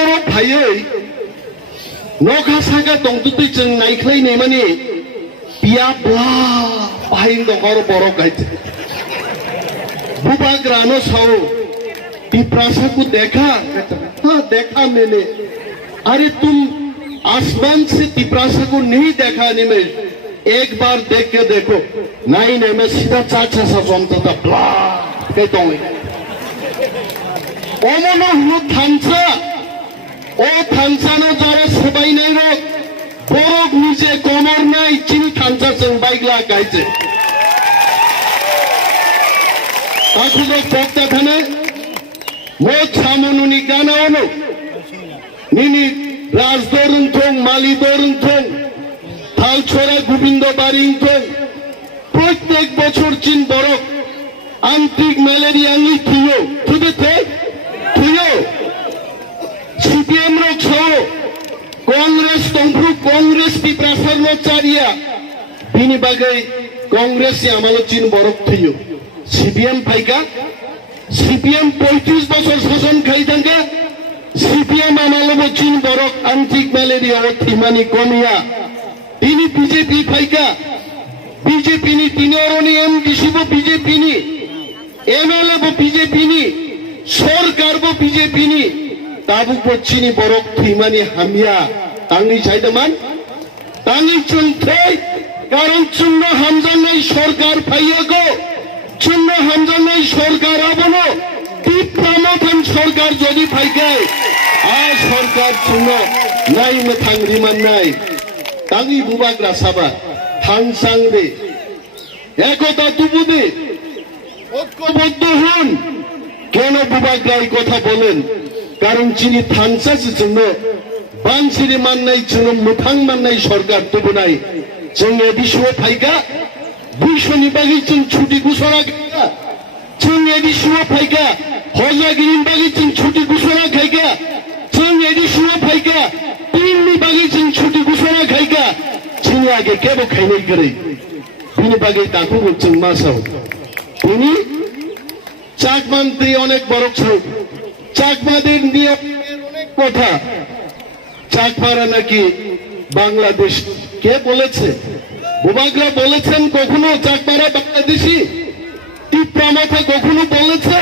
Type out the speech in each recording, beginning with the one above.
oro phaiei nokha saka tongtutui jeng naiklai mani pia bla pahin dongor borok gaite बुबाग्रानो साओ पिपरासा को देखा हाँ देखा मैंने अरे तुम आसमान से पिपरासा को नहीं देखा नहीं मैं एक बार देख के देखो नहीं नहीं मैं सीधा चाचा सा जमता था ब्ला कहता हूँ ओ मनो हुलो थांसा ओ थांसा ना जारा सबाई नहीं रो बोरोग नीचे कोमर नहीं चिन थांसा संबाइगला कहते Aku fakta thane mo chamonuni gana ono nini rajdorun thong mali dorun thong thal chora gobindo baring thong প্রত্যেক বছর চিন বরক আন্তিক ম্যালেরিয়া নি থিও তুদে থে থিও সিপিএম ro ছো কংগ্রেস তংফু Congress pi prasar no charia bini bagai Congress amalo চিন বরক থিও সিপিএম পাইকা সিপিএম 35 বছর শাসন খাই থাকে সিপিএম আমালো চিন বরক আন্তিক ম্যালেরিয়া ও থিমানি কমিয়া তিনি বিজেপি পাইকা বিজেপি নি তিনরনি এমডিসি বো বিজেপি নি এমএলএ বো বিজেপি নি সরকার বো বিজেপি নি তাবু পচিনি বরক থিমানি হামিয়া তাঙ্গি চাইদমান তাঙ্গি চুনতে কারণ চুন্ন হামজানাই সরকার পাইয়া গো চুন্ন হামজানাই সরকার আবনো টিপ্রামথন সরকার যদি ফাইকায় আর সরকার চুন্ন নাই মথাং রিমান নাই তাঙ্গি বুবাগ্রা সাবা থাংসাংদে একতা তুবুদে ঐক্যবদ্ধ হন কেন বুবাগ্রাই কথা বলেন কারণ যিনি থাংসাসের জন্য বানসিরি মাননাই জন্য মুথাং মাননাই সরকার তবু নাই जों एडिसुआव फाइगा बुइसनि बागै जों छुटि घोषणा खाइगा जों एडिसुआव फाइगा हजागिरिनि बागै जों छुटि घोषणा खाइगा जों एडिसुआव फाइगा तिननि बागै जों छुटि घोषणा खाइगा जों आगे केबो खाइनाय गरै बिनि बागै दाखौ जों मासाव बिनि চাকমান্ত্রী অনেক বড় ছিল চাকমাদের নিয়ে অনেক কথা চাকমারা নাকি বাংলাদেশ কে বলেছে বুবাগ্রা বলেছেন কখনো চাকমারা বাংলাদেশি টিপ্রামাথা কখনো বলেছে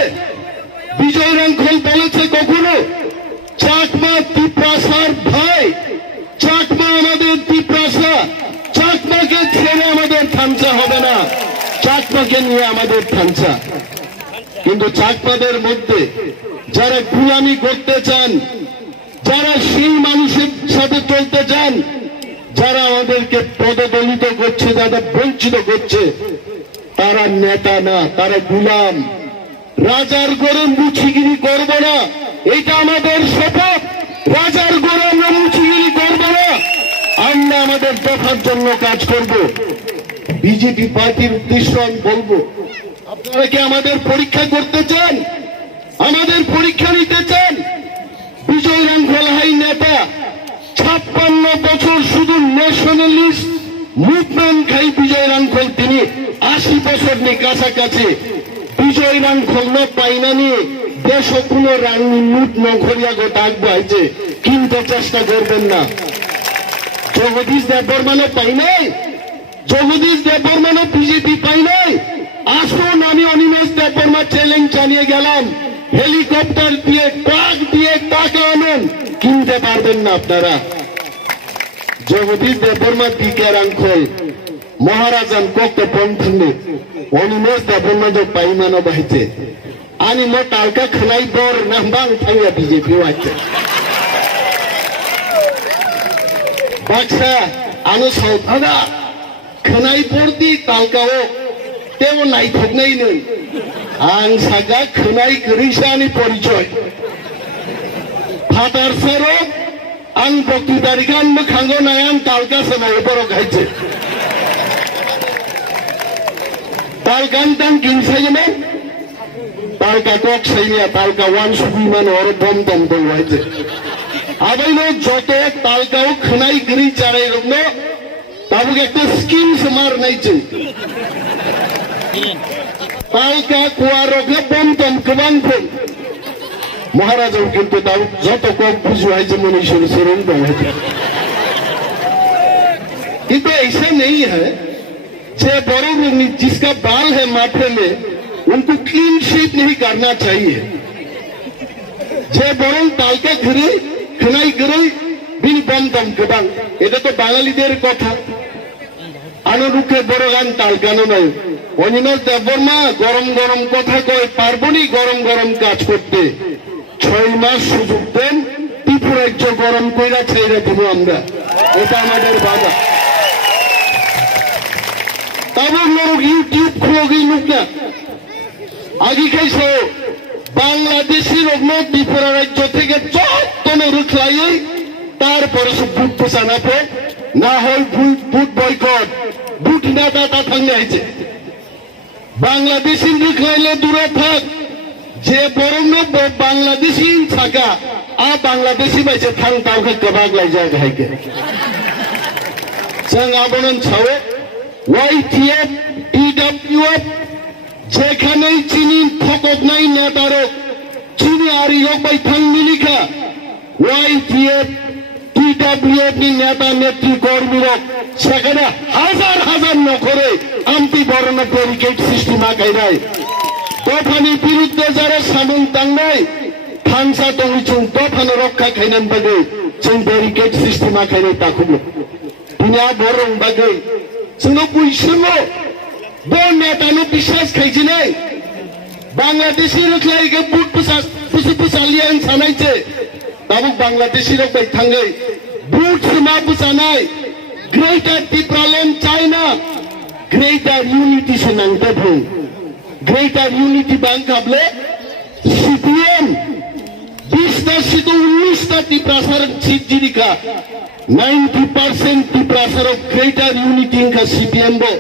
বিজয় রাঙ্খল বলেছে কখনো চাকমা টিপ্রাসার ভাই চাকমা আমাদের টিপ্রাসা চাকমাকে ছেড়ে আমাদের থামসা হবে না চাকমাকে নিয়ে আমাদের থামসা কিন্তু চাকমাদের মধ্যে যারা গুলামি করতে চান যারা সেই মানুষের সাথে চলতে চান যারা আমাদেরকে পদদলিত করছে যারা বঞ্চিত করছে তারা নেতা না তারা গুলাম রাজার গড়ে মুচিগিরি করব না এটা আমাদের শপথ রাজার গড়ে আমরা মুচিগিরি করব না আমরা আমাদের দফার জন্য কাজ করব বিজেপি পার্টির উদ্দেশ্য আমি বলবো আপনারা কি আমাদের পরীক্ষা করতে চান আমাদের পরীক্ষা নিতে চান বিজয় রাঙ্খল হাই নেতা 56 বছর শুধু ন্যাশনালিস্ট মুভমেন্ট খাই বিজয় রাঙ্খল তিনি 80 বছর নি কাছাকাছি বিজয় রাঙ্খল ন পাইনানি দেশ কোনো রাঙ্গি লুট নখরিয়া গো ডাক বাইছে কিনতে চেষ্টা করবেন না জগদীশ দেববর্মা পাই নাই জগদীশ দেববর্মা বিজেপি পাই নাই আসুন আমি অনিমেষ দেববর্মা চ্যালেঞ্জ জানিয়ে গেলাম হেলিকপ্টার দিয়ে ট্রাক দিয়ে টাকা আনেন কিনতে পারবেন না আপনারা জগদীশ দেববর্মা দিকে রাঙ্খল মহারাজান কত পন্থনে অনিমেষ দেববর্মা যে পাইমানো বাহিতে আনি মো টালকা খলাই দর নামবাং থাইয়া বিজেপি আছে বাক্সা আনো সাউথানা খনাই পড়তি তালকাও তেও নাইথকনাই नै आं सागा खोनाय गोरैसानि परिचय फादार सारो आं बक्तिदारिखान मोखांगो नायां तालका समाव बर' गायजे तालकान दां गिंसायमोन तालका कक साइनिया तालका वान सुबिमान और बम दम दं गायजे आबाइनो যত तालकाव खोनाय गोरै जानाय रंनो ताबुक एकटा स्किम समार नायजे तालका कुवारक बम दम गोबां फै মহারাজাও কিন্তু তাও যত কক বুঝুয়াই যে মনীষের চরণ দেয় কিন্তু ऐसा नहीं है जे बड़े लोग जिसका बाल है माथे में उनको क्लीन शेप नहीं करना चाहिए जे बड़ों तालका घिरे खनाई गिरे बिन बम दम गोबां এটা তো বাঙালিদের কথা আনুরূপে বড় গান তালকানো নাই অনিনাথ দেববর্মা গরম গরম কথা কয় পারবনি গরম গরম কাজ করতে 6 মাস সুযোগ দেন ত্রিপুরা রাজ্য গরম কইরা ছেড়ে দিব আমরা এটা আমাদের বাধা तब लोग यूट्यूब खोलोगे नुकना आगे कैसे बांग्लादेशी लोग में त्रिपुरा राज्य থেকে যতনে রুখলাই তারপরে সব বুট পোছানা পে না হয় বুট বয়কট বুট না দাতা থাকলে আছে বাংলাদেশি রুখলাইলে দূরে থাক যে বরং বাংলাদেশি থাকা আ বাংলাদেশি বাইছে থাং তাওকে কবাগলাই যায় গাইকে जों आबोनन ছাও YTF TWF যেখানে চিনি ফকত নাই নেতারক চিনি আরিয়ক বাই থাং মিলিখা YTF TWF নি নেতা নেত্রী কর্মীরক সেখানে হাজার হাজার নখরে আন্তি বরণ ব্যারিকেড সিস্টেম আকাইরাই দফানি বিরুদ্ধে যারা সামন তাংনাই থাংসা দংচুং দফানো রক্ষা খাইনান বাগে जों ব্যারিকেড সিস্টেম আকাইরাই তাকুলো दुनिया बरं बागै जोंनो बयसोमो बन नेतानो बिश्वास खायजिनै बांग्लादेशी रोखलायगे बुट पुसालियान सानायचे दाबो बांग्लादेशी रोख बाय थाङै बुट समा पुसानाय greater Tipraland China greater unity से नांगते भों ग्रेटर यूनिटी बैंक काबले CPM 20টা সিটো 19টা টিপ্রাসার জিরিকা 90% টিপ্রাসার গ্রেটার ইউনিটি ইনকা CPM বো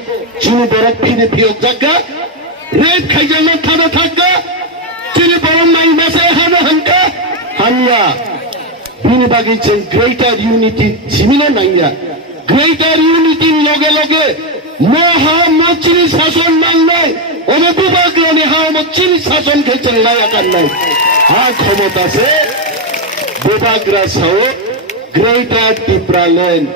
চিনি বরক ফিনে ফিয়ক জাগা রেড খাইজানো থানা থাকা চিনি বরক নাই মাসে হানা হানকা হানিয়া বিনি বাগি চেন গ্রেটার ইউনিটি জিমিনা নাইয়া গ্রেটার ইউনিটি লগে লগে মহা মচিনি শাসন মাননাই অনুবিভাগনে হা মচিনি শাসন খেচেন নাই আকার নাই হা ক্ষমতা সে বিভাগরা সাও Greater Tipraland